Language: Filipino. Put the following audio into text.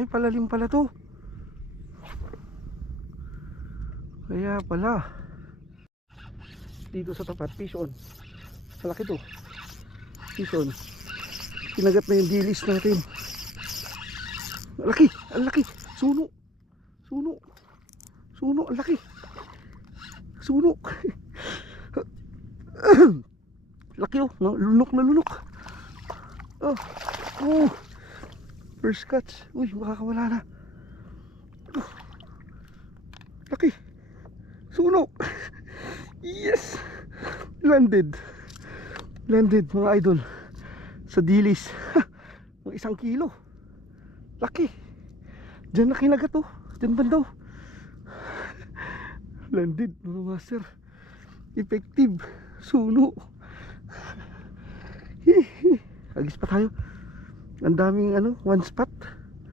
Ay, palalim pala to. Kaya pala dito sa tapat, fish on. Malaki to, fish on. Kinagat na yung dilis natin. Malaki, ang laki. Suno, suno, suno, ang laki. Suno. Laki oh, lunok na lunok. Oh, oh. First catch. Uy, makakawala na. Oh, laki. Suno. Yes. Landed. Landed mga idol. Sa dilis. Mga 1 kilo. Laki. Diyan na kinagat oh. Diyan banda oh. Landed mga master. Effective. Suno. Agis pa tayo. Ang daming one spot.